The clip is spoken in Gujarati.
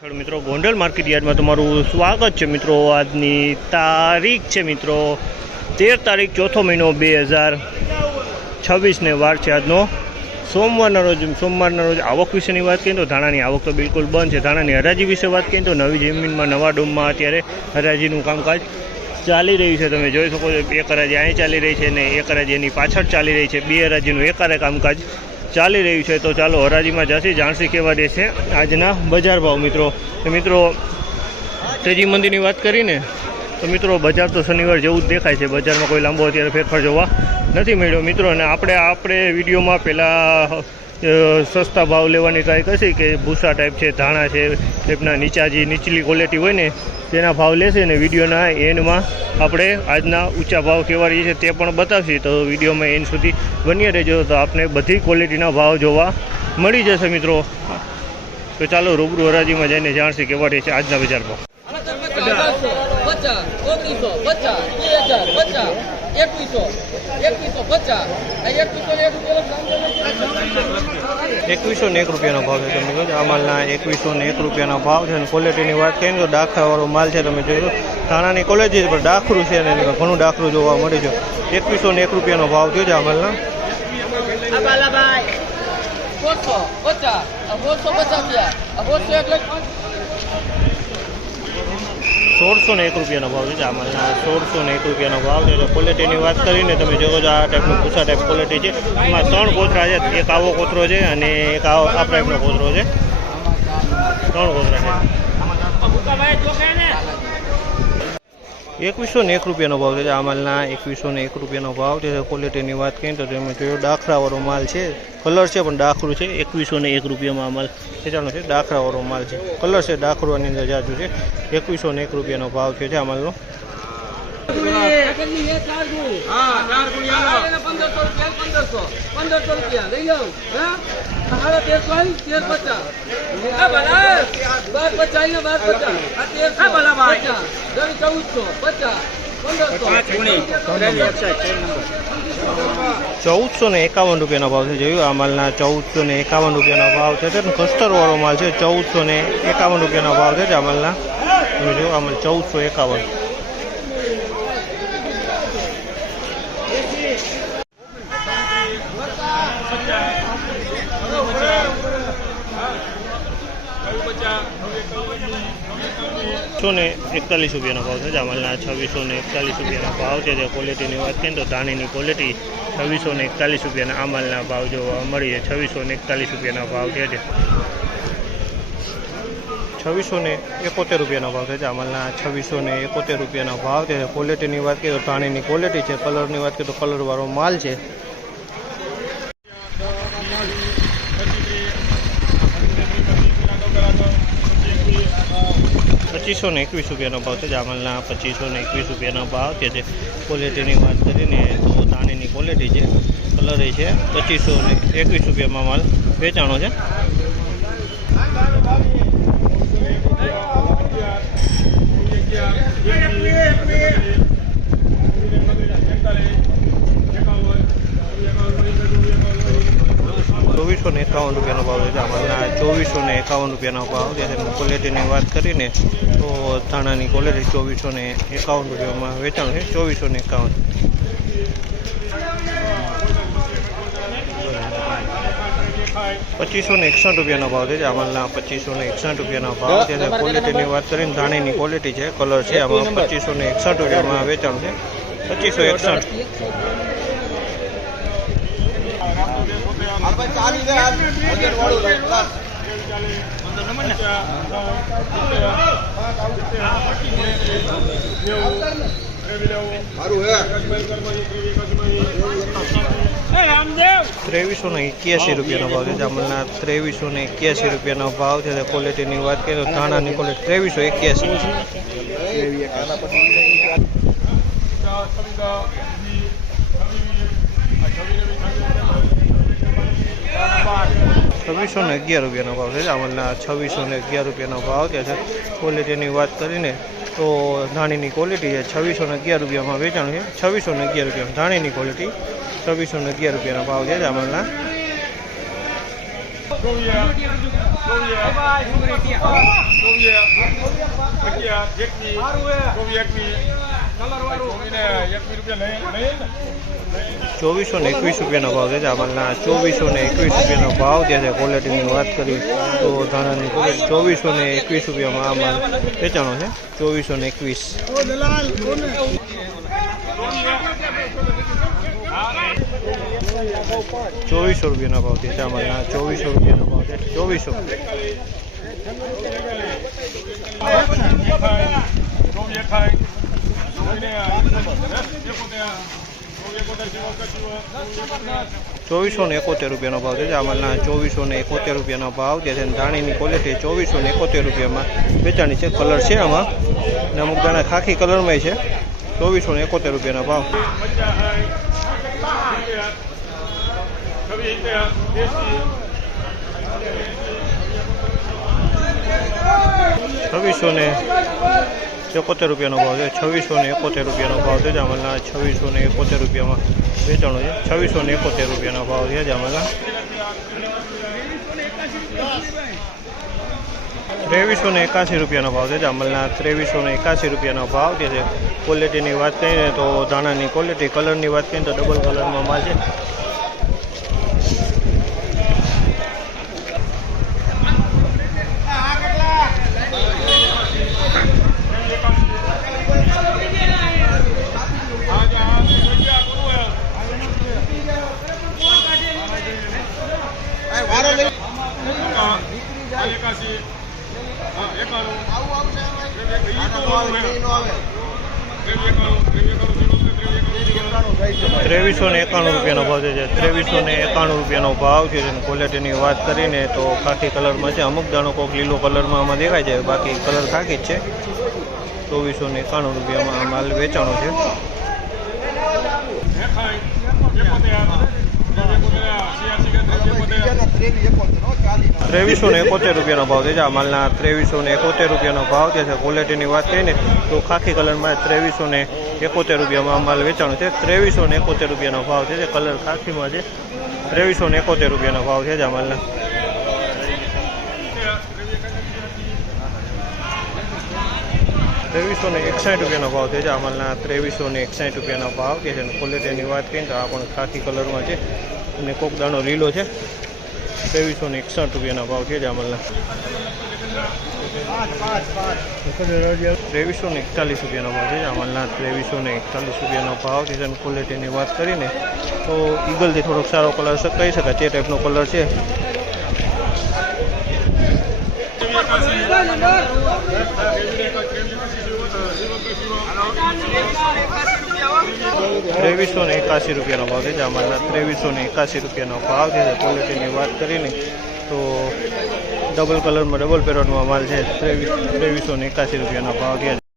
મિત્રો ગોંડલ માર્કેટ યાર્ડમાં તમારું સ્વાગત છે મિત્રો। આજની તારીખ છે મિત્રો 13 તારીખ ચોથો મહિનો 2026 ને વાર છે આજનો સોમવારના રોજ આવક વિશેની વાત કરીએ તો ધાણાની આવક તો બિલકુલ બંધ છે। ધાણાની હરાજી વિશે વાત કરીએ તો નવી જમીનમાં નવા ડોમમાં અત્યારે હરાજીનું કામકાજ ચાલી રહ્યું છે। તમે જોઈ શકો છો એક હરાજી અહીં ચાલી રહી છે ને એક હરાજી એની પાછળ ચાલી રહી છે। બે હરાજીનું એકારે કામકાજ ચાલી રહ્યું છે। તો ચાલો હરાજીમાં જશે જાણસી કેવા દે છે આજના બજાર ભાવ મિત્રો તેજી મંદીની વાત કરીને તો મિત્રો બજાર તો શનિવાર જેવું જ દેખાય છે। બજારમાં કોઈ લાંબો અત્યારે ફેરફાર જોવા નથી મળ્યો મિત્રો। અને આપણે વિડીયોમાં પહેલાં સસ્તા ભાવ લેવાની ટ્રાય કરશે કે ભૂસા ટાઈપ છે, ધાણા છે, ટાઈપના નીચલી ક્વોલિટી હોય ને તેના ભાવ લેશે ને વિડીયોના એન્ડમાં આપણે આજના ઊંચા ભાવ કેવા રહી છે તે પણ બતાવશે। તો વિડીયોમાં એન્ડ સુધી બન્યા રહેજો તો આપને બધી ક્વોલિટીના ભાવ જોવા મળી જશે મિત્રો। તો ચાલો રૂબરૂ હરાજીમાં જઈને જાણશે કેવા રહે છે આજના બજાર ભાવ। 2101 રૂપિયાનો ભાવ છે। તમે જોજો આ માલના 2101 રૂપિયાનો ભાવ છે। અને ક્વોલિટીની વાત કરીએ તો ડાખરાવાળો માલ છે। તમે જોજો ધાણાની ક્વોલિટી પણ ડાખરું છે અને ઘણું ડાખરું જોવા મળે છે। 2101 રૂપિયાનો ભાવ થયો છે આ માલના। 1601 રૂપિયાનો ભાવ છે આ માલના। 1601 રૂપિયાનો ભાવ છે। ક્વોલિટીની વાત કરીને તમે જોવો છો આ ટાઈપનું ભૂસા ટાઈપ ક્વોલિટી છે। એમાં 3 કોથરા છે, એક આવો કોથરો છે અને એક આ ટાઈપનો કોથરો છે। 3 કોથરા છે। 2101 રૂપિયાનો ભાવ છે આ માલના। 2101 રૂપિયાનો ભાવ છે। ક્વોલિટીની વાત કરીએ તો તમે જોયો ડાખરાવાળો માલ છે, કલર છે પણ ડાખરું છે। 2101 રૂપિયામાં આ માલ વેચાણો છે। ડાખરાવાળો માલ છે, કલર છે ડાખરાની અંદર જાજુ છે। 2101 રૂપિયાનો ભાવ છે આ માલનો। 1451 રૂપિયાનો ભાવ છે। જોયું આ માલના 1451 રૂપિયાનો ભાવ છે। કસ્ટરવાળો માલ છે। 1451 રૂપિયાનો ભાવ છે આ માલના। તમે જો આ માલ 1451। ને 41 રૂપિયાનો ભાવ છે જામલના। 2641 રૂપિયાનો ભાવ છે। ક્વોલિટીની વાત કરીએ તો ધાણીની ક્વોલિટી 2641 રૂપિયાના આ માલના ભાવ જોવા મળી છે। 2641 રૂપિયાના ભાવ છે। 2671 રૂપિયાનો ભાવ છે જામલના। 2671 રૂપિયાનો ભાવ છે। ક્વોલિટીની વાત કરીએ તો ધાણીની ક્વોલિટી છે। કલરની વાત કરીએ તો કલરવાળો માલ છે। 2521 રૂપિયાનો ભાવ છે જામલના। 2521 રૂપિયાનો ભાવ છે। ક્વોલિટીની વાત કરીને તો ધાણીની ક્વોલિટી છે, કલર છે। 2521 રૂપિયામાં માલ વેચાણો છે। ₹2451 રૂપિયાનો ભાવ છે જામલના। 2451 રૂપિયાનો ભાવ છે। ક્વોલિટીની વાત કરીને તો ધાણાની ક્વોલિટી 2451 રૂપિયામાં વેચાણ છે। 2451। 2561 રૂપિયાનો ભાવ છે જામલના। 2561 રૂપિયાનો ભાવ છે। ક્વોલિટીની વાત કરીને ધાણીની ક્વોલિટી છે, કલર છે। આમાં 2561 રૂપિયામાં વેચાણ છે। 2561। 2381 રૂપિયાનો ભાવ છે જામલના। 2381 રૂપિયાનો ભાવ છે। ક્વોલિટીની વાત કરીએ તો ધાણાની ક્વોલિટી 2311 રૂપિયાનો ભાવ છે જામલના। 2611 રૂપિયાનો ભાવ છે। ક્વોલિટીની વાત કરીને તો ધાણીની ક્વોલિટી છે। 2611 રૂપિયામાં વેચાણ છે। 2611 રૂપિયા ધાણીની ક્વોલિટી। 2611 રૂપિયાનો ભાવ છે જામલના। રૂપિયાનો ભાવ છે જામલના 2421 રૂપિયાનો ભાવ ત્યાં છે ક્વોલિટીની વાત કરી તો ધાણાની ક્વોલિટી 2421 રૂપિયામાં આ માલ વેચાણો છે 2421 ચોવીસો રૂપિયાનો ભાવ છે ચામલના 2400 રૂપિયાનો ભાવ છે 2471 રૂપિયાનો ભાવ છે જામલના 2471 રૂપિયાનો ભાવ જે છે ધાણીની ક્વોલિટી 2471 રૂપિયામાં વેચાણી છે કલર છે આમાં અને અમુક દાણા ખાખી કલરમાં છે 2471 રૂપિયાનો ભાવ 2671 રૂપિયાનો ભાવ છે 2671 રૂપિયાનો ભાવ છે જામલના 2671 રૂપિયામાં વેચાણો છે 2671 રૂપિયાનો ભાવ છે જામલના 2381 રૂપિયાનો ભાવ છે જામલના 2381 રૂપિયાનો ભાવ જે છે ક્વોલિટીની વાત કરીએ તો ધાણાની ક્વોલિટી કલરની વાત કરીએ તો ડબલ કલરમાં માલ છે 2391 રૂપિયાનો ભાવ છે 2391 રૂપિયાનો ભાવ છે ક્વોલિટીની વાત કરીને તો ખાખી કલરમાં છે અમુક દાણો કોઈક લીલો કલરમાં આમાં દેખાય છે બાકી કલર ખાખી જ છે 2491 રૂપિયામાં આ માલ વેચાણો છે 2371 રૂપિયાનો ભાવ છે આ માલના 2371 રૂપિયાનો ભાવ છે ક્વોલિટીની વાત કરીને તો ખાખી કલરમાં 2371 રૂપિયામાં આ માલ વેચાણો છે 2371 રૂપિયાનો ભાવ છે કલર ખાખીમાં છે 2371 રૂપિયાનો ભાવ છે આ માલના 2361 રૂપિયાનો ભાવ છે જામલના 2361 રૂપિયાનો ભાવ છે ક્વોલિટીની વાત કરીએ તો આ પણ ખાખી કલરમાં છે અને કોક દાણો લીલો છે 2361 રૂપિયાનો ભાવ છે જામલના 2341 રૂપિયાનો ભાવ છે જામલના 2341 રૂપિયાનો ભાવ છે ક્વોલિટીની વાત કરીને તો ઈગલથી થોડોક સારો કલર કહી શકાય તે ટાઈપનો કલર છે 2381 રૂપિયાનો ભાવ છે જામલના 2381 રૂપિયાનો ભાવ છે ક્વોલિટીની વાત કરીને તો ડબલ કલરમાં ડબલ પેરોટમાં માલ છે 2381 રૂપિયાનો ભાવ છે